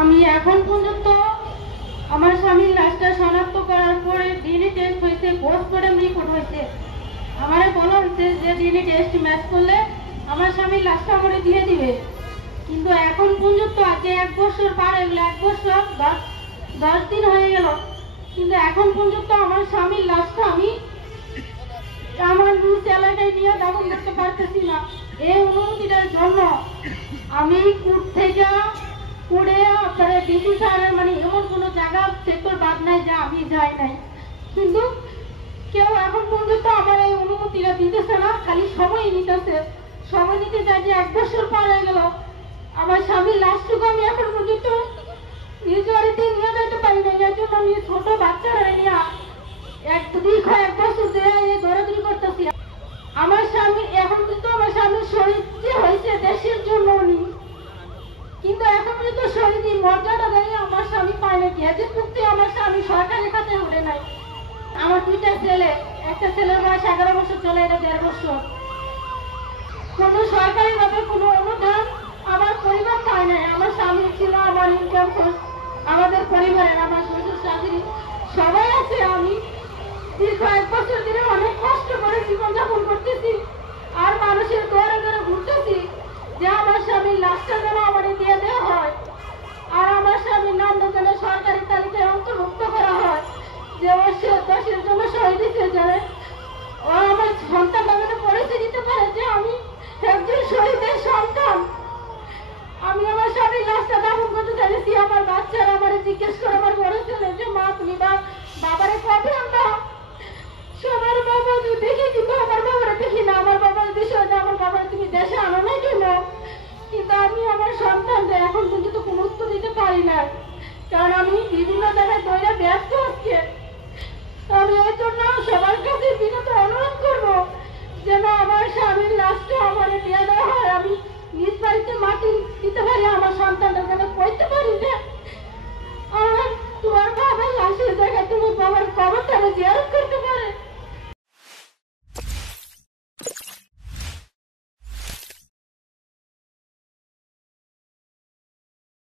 আমি এখন পর্যন্ত আমার স্বামীর লাশটা শনাক্ত করার পরে ডিএনএ টেস্ট হয়েছে, পোস্টমর্টম রিপোর্ট হয়েছে। আমারে বলা হয়েছে যে ডিএনএ টেস্ট ম্যাচ করলে আমার স্বামীর লাশটা আমারে দিয়ে দিবে, কিন্তু এখন পর্যন্ত আজকে 1 বছর পার হয়ে গেল, 1 বছর 10 দিন হয়ে গেল, কিন্তু এখন পর্যন্ত আমার স্বামীর লাশটা আমি আমার নিজ এলাকায় নিয়ে দাফন করতে পারতেছি না। এই অনুমতিটার জন্য আমি কোর্ট থেকে করে আপনারা ডিসি স্যারের মানে এমন কোনো জায়গা সেক্টর বাদ নাই যে আমি যাই নাই, কিন্তু কেউ এখন পর্যন্ত আমার এই অনুমতিটা দিতেছে না, খালি সময় নিতেছে। সময় নিতে চাই যে 1 বছর পার হয়ে গেল, আমার স্বামীর লাশটুকু আমি এখন পর্যন্ত নিজ বাড়িতে নিয়ে যেতে পারি না। এর জন্য আমি ছোট বাচ্চারা নিয়ে 1 বছর ধরে দৌড়াদৌড়ি করতেছি। আমার স্বামী এখন কিন্তু আমার স্বামীর শরীর যে হয়েছে দেশের জন্য উনি, কিন্তু এখন পর্যন্ত শহীদ মর্যাদা দেয় আমার স্বামী পায় নাকি, যে চুক্তি আমার স্বামী সরকারি খাতে উঠে নাই। আমার 2টা ছেলে, একটা ছেলের বয়স 11 বছর চলে, এটা 1.5 বছর। কোনো সরকারি ভাবে কোনো অনুদান আমার পরিবার পায় নাই। আমার স্বামী ছিল আমার ইনকাম সোর্স, আমাদের পরিবারের আমার শ্বশুর শাশুড়ি সবাই আছে। আমি দীর্ঘ 1 বছর ধরে অনেক কষ্ট করে জীবনযাপন করতেছি, আর মানুষের ঘরে ঘরে ঘুরতেছি যে আমার স্বামীর লাশটা যেন আমার দিয়ে দেওয়া হয়, আর আমার স্বামীর নাম যেন সরকারি তালিকায় অন্তর্ভুক্ত করা হয়, যে ও দেশের জন্য শহীদ হয়েছে, যারা ও আমার সন্তান আমাকে পরিচয় দিতে পারে যে আমি একজন শহীদের সন্তান। আমি আমার স্বামীর লাশটা দাফন করতে চাইছি। আমার বাচ্চারা আমার জিজ্ঞেস করে আমার বড় ছেলে যে মা তুমি বাবারে কবে আনবা? সবার বাবা দেখি, কিন্তু আমার বাবারা দেখি না। আমার বাবার দেশে আমার বাবার তুমি দেশে আনো না কেন? কিন্তু আমি আমার সন্তানদের এখন পর্যন্ত কোনো উত্তর দিতে পারি না, কারণ আমি বিভিন্ন জায়গায় দৌড়ে ব্যস্ত হচ্ছে। আমি এর জন্য সবার কাছে